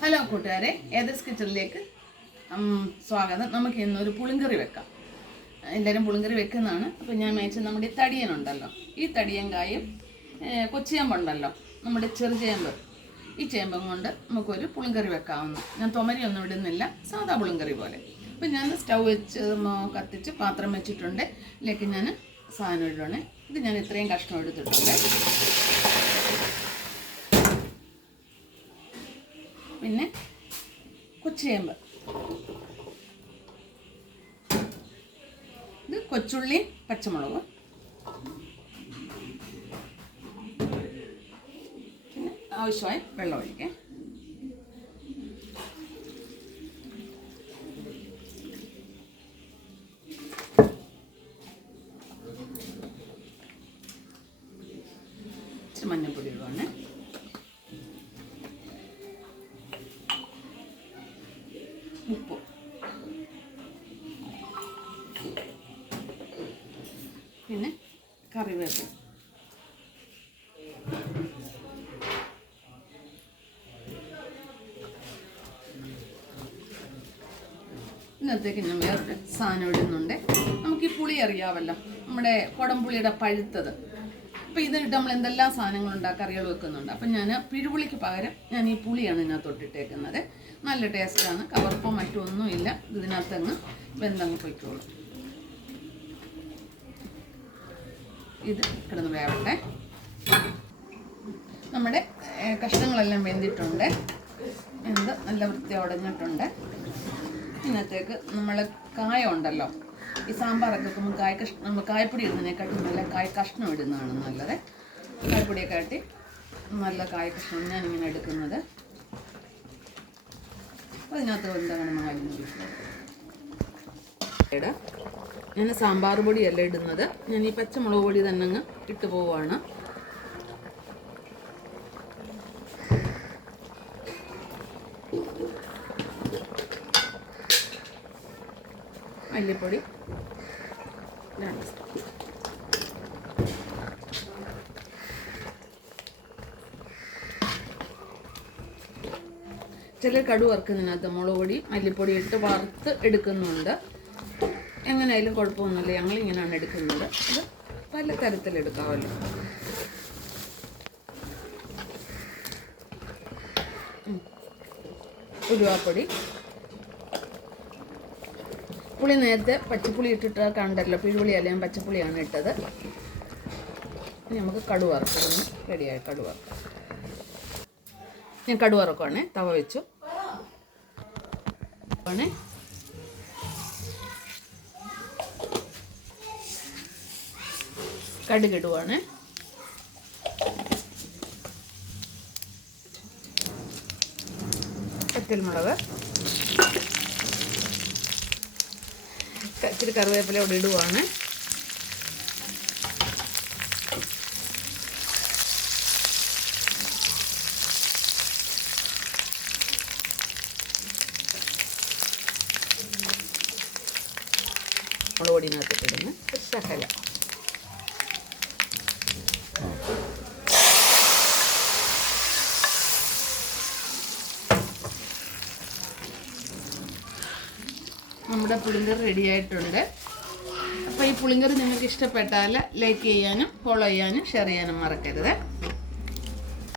Hello കൂട്ടുകാരെ, ഏതസ് കിച്ചണിലേക്ക് സ്വാഗതം. നമുക്ക് ഇന്നൊരു പുളിങ്കറി വെക്കാം. എല്ലാവരും പുളിങ്കറി വെക്കുന്നതാണ്. അപ്പോൾ ഞാൻ മേടിച്ചത് നമ്മുടെ തടിയനുണ്ടല്ലോ, ഈ തടിയൻകായും കൊച്ചിയമ്പുണ്ടല്ലോ, നമ്മുടെ ചെറുചേമ്പ്, ഈ ചേമ്പും കൊണ്ട് നമുക്കൊരു പുളിങ്കറി വെക്കാവുന്നു. ഞാൻ തൊമരിയൊന്നും ഇടുന്നില്ല, സാധാ പുളിങ്കറി പോലെ. അപ്പം ഞാൻ സ്റ്റൗ വെച്ച് കത്തിച്ച് പാത്രം വെച്ചിട്ടുണ്ട്. ഇതിലേക്ക് ഞാൻ സാധനം ഇടണേ. ഇത് ഞാൻ ഇത്രയും കഷ്ണം എടുത്തിട്ടുണ്ട്. പിന്നെ കൊച്ചിയേമ്പ്, ഇത് കൊച്ചുള്ളി, പച്ചമുളക്, പിന്നെ ആവശ്യമായി വെള്ളം ഒഴിക്കാം. മഞ്ഞൾപ്പൊടി ഇടുവാണ്. ഉപ്പ്, പിന്നെ കറിവേപ്പില, ഇന്നത്തേക്ക് ഞാൻ വേറൊരു സാധനം ഇടുന്നുണ്ട്. നമുക്ക് ഈ പുളി അറിയാമല്ലോ, നമ്മുടെ കുടംപുളിയുടെ പഴുത്തത്. അപ്പോൾ ഇതിട്ട് നമ്മൾ എന്തെല്ലാം സാധനങ്ങളുണ്ടാക്കി കറികൾ വെക്കുന്നുണ്ട്. അപ്പം ഞാൻ പിഴുപുളിക്ക് പകരം ഞാൻ ഈ പുളിയാണ് ഇതിനകത്ത് തൊട്ടിട്ടേക്കുന്നത്. നല്ല ടേസ്റ്റാണ്. കവർപ്പോ മറ്റോ ഒന്നുമില്ല. ഇതിനകത്തങ്ങ് വെന്തങ്ങ് പൊയ്ക്കോളും. ഇത് കിടന്ന് വേവട്ടെ. നമ്മുടെ കഷ്ണങ്ങളെല്ലാം വെന്തിട്ടുണ്ട്. എന്ത് നല്ല വൃത്തി ഉടഞ്ഞിട്ടുണ്ട്. ഇന്നത്തേക്ക് നമ്മൾ കായ ഉണ്ടല്ലോ, ഈ സാമ്പാറൊക്കെ വെക്കുമ്പോൾ നമ്മൾ കായപ്പൊടി ഇടുന്നതിനെക്കാട്ടി നല്ല കായ കഷ്ണം ഇടുന്നതാണ് നല്ലത്. കായപ്പൊടിയൊക്കെ കാട്ടി നല്ല കായ കഷ്ണം ഞാനിങ്ങനെ എടുക്കുന്നത്. അതിനകത്ത് എന്താണ് ഞാൻ സാമ്പാർ പൊടിയല്ല ഇടുന്നത്. ഞാൻ ഈ പച്ചമുളക് പൊടി തന്നെ അങ്ങ് ഇട്ട് പോവാണ്. മല്ലിപ്പൊടി 2 സ്പൂൺ, ചില കടുക് വറുക്കുന്നതിനകത്ത് മുളക് പൊടി മല്ലിപ്പൊടി ഇട്ട് വറുത്ത് എടുക്കുന്നുണ്ട്. എങ്ങനെയായാലും കുഴപ്പമൊന്നുമില്ല, ഞങ്ങളിങ്ങനെയാണ് എടുക്കുന്നത്. അത് പല തരത്തിലെടുക്കാമല്ലോ. ഉലുവാപ്പൊടി, പുളി നേരത്തെ പച്ചപ്പുളി ഇട്ടിട്ട് കണ്ടല്ലോ, പിഴുപുളി അല്ലെങ്കിൽ പച്ചപ്പുളിയാണ് ഇട്ടത്. ഇനി നമുക്ക് കടുക് വറുക്കുന്നു. റെഡിയായി കടുക് വറുക്കാം. ഞാൻ കടുക് വറുക്കുവാണേ. തവ വെച്ചു ആണേ. കടുകിടുവാണ്. പച്ചമുളക്, ഇച്ചിരി കറിവേപ്പില ഇവിടെ ഇടുവാണ്. മുളക് പൊടിനകത്തിട്ടിടുന്നു ഒരു ശകലം. നമ്മുടെ പുളിങ്കറി റെഡി ആയിട്ടുണ്ട്. അപ്പോൾ ഈ പുളിങ്കറി നിങ്ങൾക്ക് ഇഷ്ടപ്പെട്ടാൽ ലൈക്ക് ചെയ്യാനും ഫോളോ ചെയ്യാനും ഷെയർ ചെയ്യാനും മറക്കരുത്.